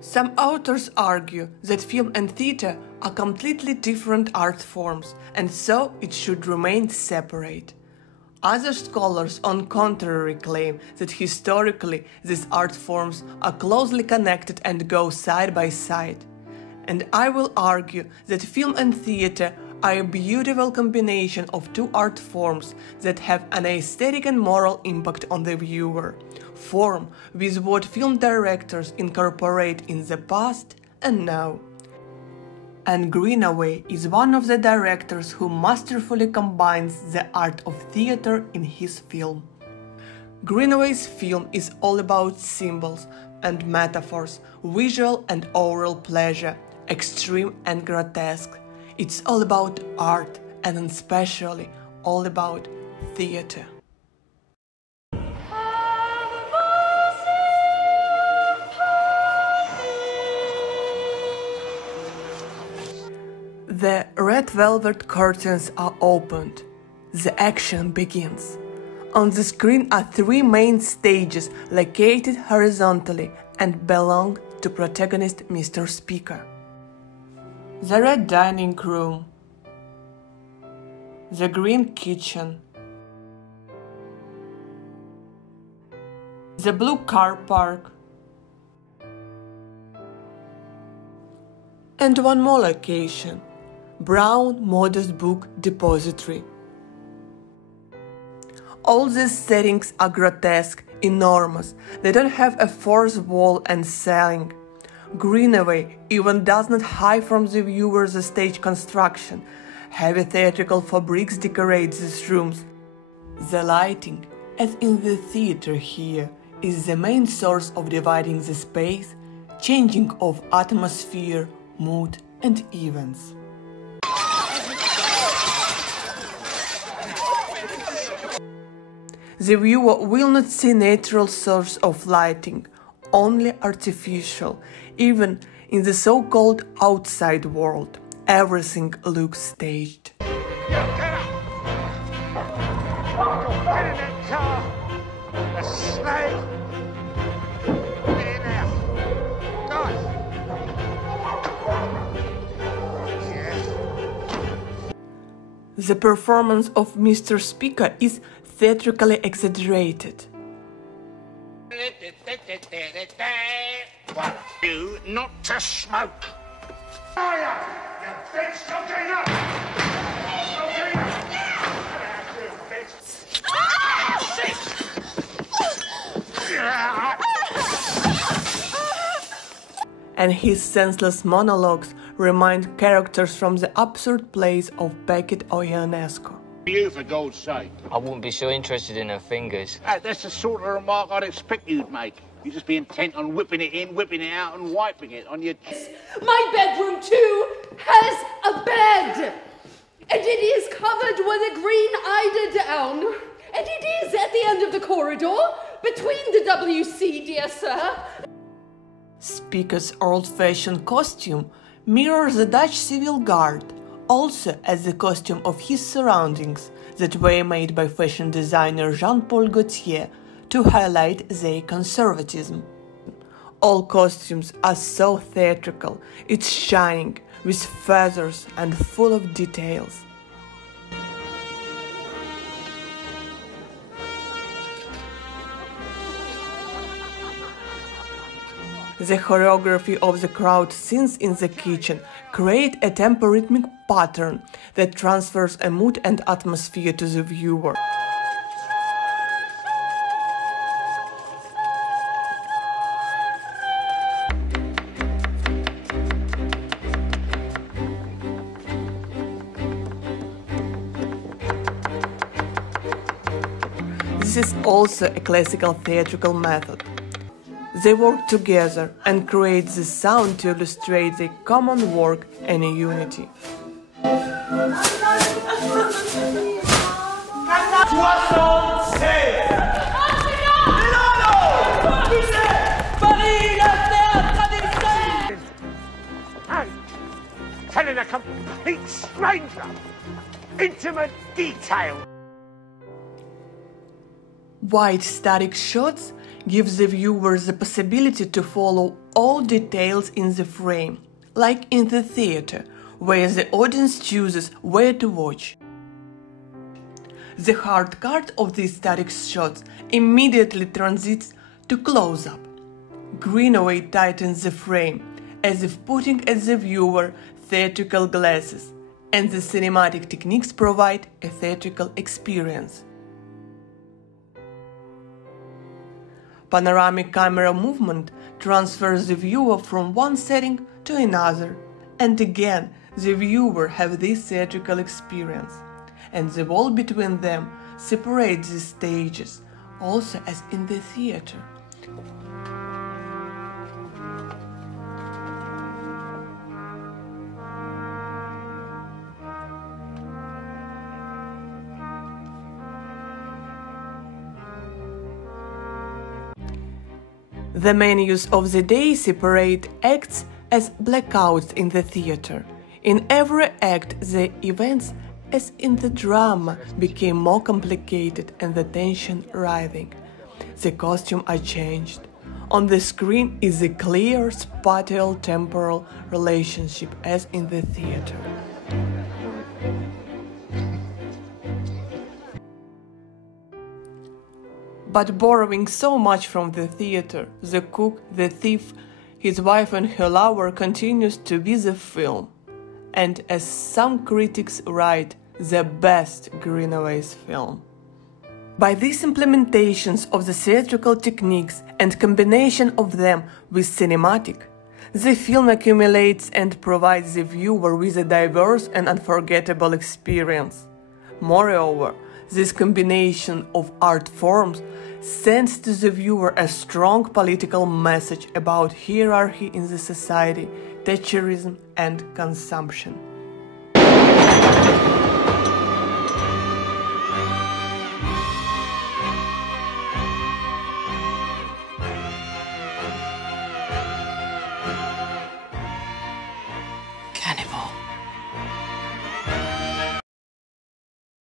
Some authors argue that film and theatre are completely different art forms, and so it should remain separate. Other scholars, on contrary, claim that historically these art forms are closely connected and go side by side. And I will argue that film and theatre are a beautiful combination of two art forms that have an aesthetic and moral impact on the viewer, form with what film directors incorporate in the past and now. And Greenaway is one of the directors who masterfully combines the art of theatre in his film. Greenaway's film is all about symbols and metaphors, visual and oral pleasure, extreme and grotesque. It's all about art, and especially all about theatre. The red velvet curtains are opened. The action begins. On the screen are three main stages located horizontally and belong to protagonist Mr. Speaker. The red dining room, the green kitchen, the blue car park, and one more location, brown modest book depository. All these settings are grotesque, enormous, they don't have a fourth wall and ceiling. Greenaway even does not hide from the viewer the stage construction. Heavy theatrical fabrics decorate these rooms. The lighting, as in the theatre here, is the main source of dividing the space, changing of atmosphere, mood and events. The viewer will not see natural source of lighting, only artificial. Even in the so-called outside world, everything looks staged. Get up! Get in that car! The snake! Get in there! Guys! Yeah. The performance of Mr. Speaker is theatrically exaggerated. You not to smoke. Fire! You bitch! Stop getting up! Stop getting up! And his senseless monologues remind characters from the absurd plays of Beckett or Ionesco. You, for God's sake. I wouldn't be so interested in her fingers. That's the sort of remark I'd expect you'd make. You'd just be intent on whipping it in, whipping it out, and wiping it on your... My bedroom, too, has a bed. And it is covered with a green eiderdown. And it is at the end of the corridor, between the WC, dear sir. Speaker's old-fashioned costume mirrors the Dutch civil guard, also as the costume of his surroundings that were made by fashion designer Jean-Paul Gaultier to highlight their conservatism. All costumes are so theatrical, it's shining, with feathers and full of details. The choreography of the crowd scenes in the kitchen create a tempo-rhythmic pattern that transfers a mood and atmosphere to the viewer. This is also a classical theatrical method. They work together and create the sound to illustrate their common work and unity. Telling a complete stranger intimate detail. Wide static shots gives the viewer the possibility to follow all details in the frame, like in the theater, where the audience chooses where to watch. The hard cut of these static shots immediately transits to close-up. Greenaway tightens the frame, as if putting at the viewer theatrical glasses, and the cinematic techniques provide a theatrical experience. Panoramic camera movement transfers the viewer from one setting to another, and again the viewer has this theatrical experience, and the wall between them separates the stages, also as in the theater. The menus of the day separate acts as blackouts in the theater. In every act, the events, as in the drama, became more complicated and the tension rising. The costumes are changed. On the screen is a clear spatial-temporal relationship as in the theater. But borrowing so much from the theater, the cook, the thief, his wife and her lover continues to be the film, and as some critics write, the best Greenaway's film. By these implementations of the theatrical techniques and combination of them with cinematic, the film accumulates and provides the viewer with a diverse and unforgettable experience. Moreover, this combination of art forms sends to the viewer a strong political message about hierarchy in the society, Thatcherism and consumption.